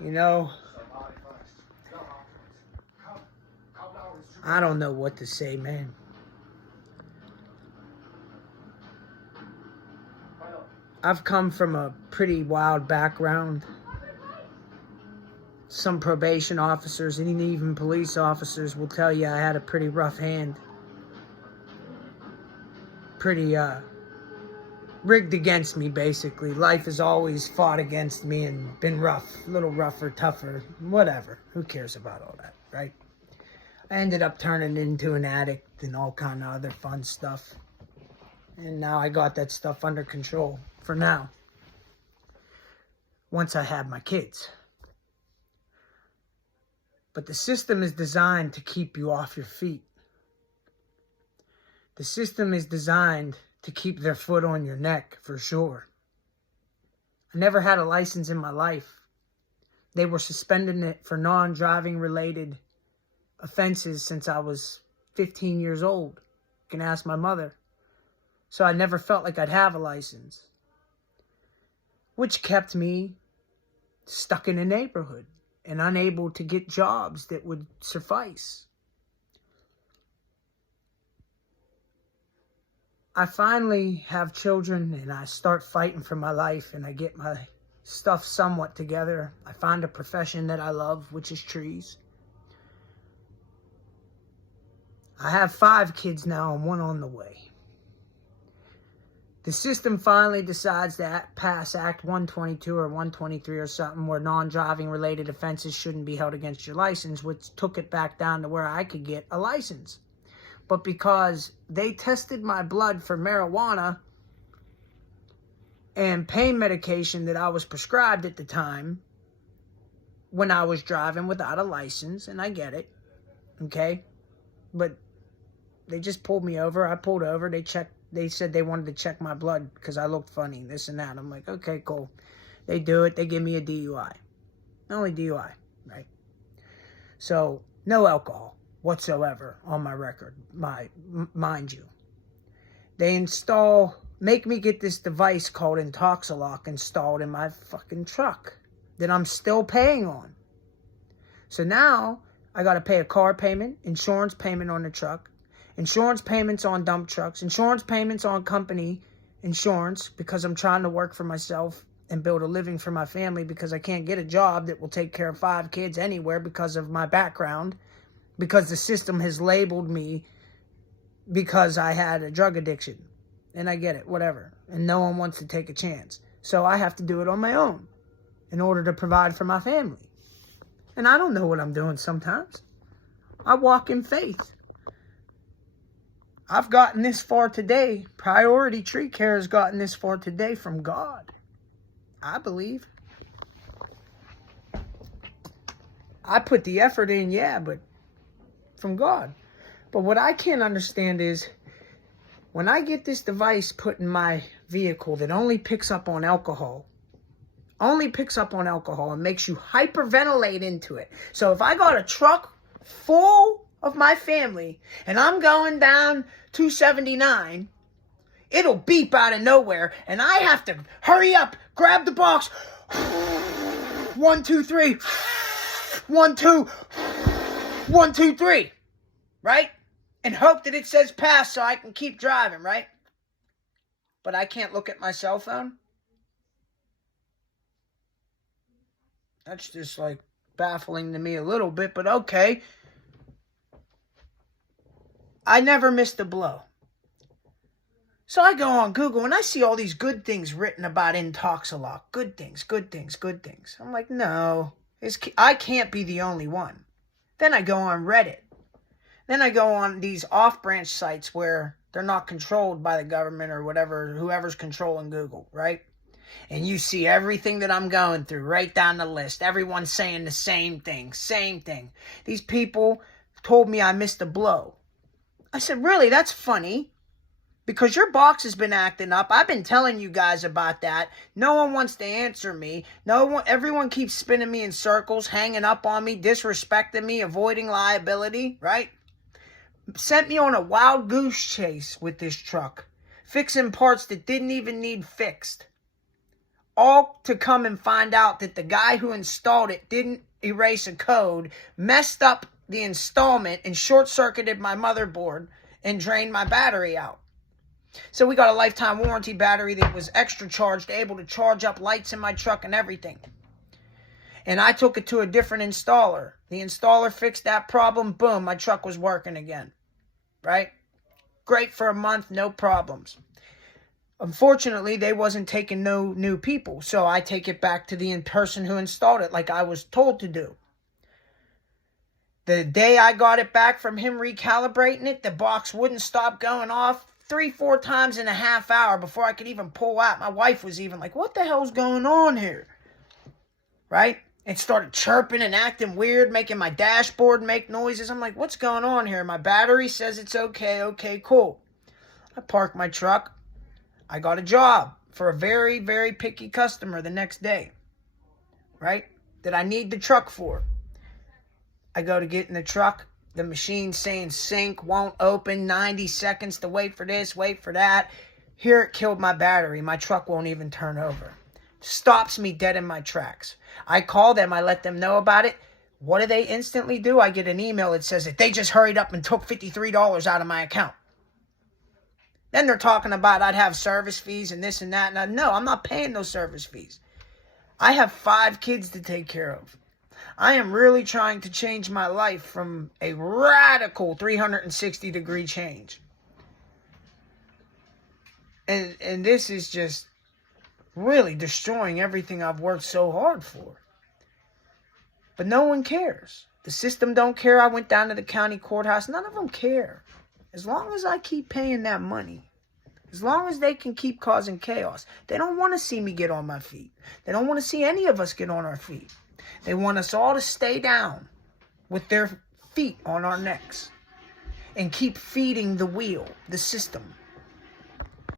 You know, I don't know what to say, man. I've come from a pretty wild background. Some probation officers and even police officers will tell you I had a pretty rough hand. Pretty, rigged against me, basically. Life has always fought against me and been rough. A little rougher, tougher, whatever. Who cares about all that, right? I ended up turning into an addict and all kind of other fun stuff. And now I got that stuff under control, for now. Once I had my kids. But the system is designed to keep you off your feet. The system is designed to keep their foot on your neck, for sure. I never had a license in my life. They were suspending it for non-driving related offenses since I was 15 years old. You can ask my mother. So I never felt like I'd have a license, which kept me stuck in a neighborhood and unable to get jobs that would suffice. I finally have children and I start fighting for my life and I get my stuff somewhat together. I find a profession that I love, which is trees. I have 5 kids now and 1 on the way. The system finally decides to pass Act 122 or 123 or something where non-driving related offenses shouldn't be held against your license, which took it back down to where I could get a license. But because they tested my blood for marijuana and pain medication that I was prescribed at the time when I was driving without a license, and I get it, okay? But they just pulled me over. I pulled over. They said they wanted to check my blood because I looked funny, this and that. I'm like, okay, cool. They do it. They give me a DUI. Only DUI, right? So, no alcohol whatsoever on my record, mind you. They make me get this device called Intoxilock installed in my fucking truck that I'm still paying on. So now I got to pay a car payment, insurance payment on the truck, insurance payments on dump trucks, insurance payments on company insurance because I'm trying to work for myself and build a living for my family because I can't get a job that will take care of 5 kids anywhere because of my background. Because the system has labeled me because I had a drug addiction. And I get it, whatever. And no one wants to take a chance. So I have to do it on my own in order to provide for my family. And I don't know what I'm doing sometimes. I walk in faith. I've gotten this far today. Priority Tree Care has gotten this far today from God. I believe. I put the effort in, yeah, but from God. But what I can't understand is when I get this device put in my vehicle that only picks up on alcohol and makes you hyperventilate into it. So if I got a truck full of my family and I'm going down 279, it'll beep out of nowhere and I have to hurry up, grab the box, 1, 2, 3, 1, 2, 1, 2, 3, right? And hope that it says pass so I can keep driving, right? But I can't look at my cell phone. That's just like baffling to me a little bit, but okay. I never missed a blow. So I go on Google and I see all these good things written about Intoxilock. Good things, good things, good things. I'm like, no, I can't be the only one. Then I go on Reddit. Then I go on these off-branch sites where they're not controlled by the government or whatever, whoever's controlling Google, right? And you see everything that I'm going through right down the list. Everyone's saying the same thing, same thing. These people told me I missed a blow. I said, really? That's funny. Because your box has been acting up. I've been telling you guys about that. No one wants to answer me. Everyone keeps spinning me in circles, hanging up on me, disrespecting me, avoiding liability, right? Sent me on a wild goose chase with this truck, fixing parts that didn't even need fixed. All to come and find out that the guy who installed it didn't erase a code, messed up the installment, and short-circuited my motherboard and drained my battery out. So we got a lifetime warranty battery that was extra charged, able to charge up lights in my truck and everything. And I took it to a different installer. The installer fixed that problem. Boom, my truck was working again. Right? Great for a month, no problems. Unfortunately, they wasn't taking no new people. So I take it back to the person who installed it like I was told to do. The day I got it back from him recalibrating it, the box wouldn't stop going off 3-4 times in a half hour before I could even pull out. My wife was even like, what the hell's going on here? Right? It started chirping and acting weird, making my dashboard make noises. I'm like, what's going on here? My battery says it's okay. Okay, cool. I parked my truck. I got a job for a very, very picky customer the next day. Right? That I need the truck for. I go to get in the truck. The machine's saying sync, won't open, 90 seconds to wait for this, wait for that. Here it killed my battery. My truck won't even turn over. Stops me dead in my tracks. I call them. I let them know about it. What do they instantly do? I get an email that says that they just hurried up and took $53 out of my account. Then they're talking about I'd have service fees and this and that. And no, I'm not paying those service fees. I have 5 kids to take care of. I am really trying to change my life from a radical 360-degree change. And this is just really destroying everything I've worked so hard for. But no one cares. The system don't care. I went down to the county courthouse. None of them care. As long as I keep paying that money. As long as they can keep causing chaos. They don't want to see me get on my feet. They don't want to see any of us get on our feet. They want us all to stay down with their feet on our necks and keep feeding the wheel, the system.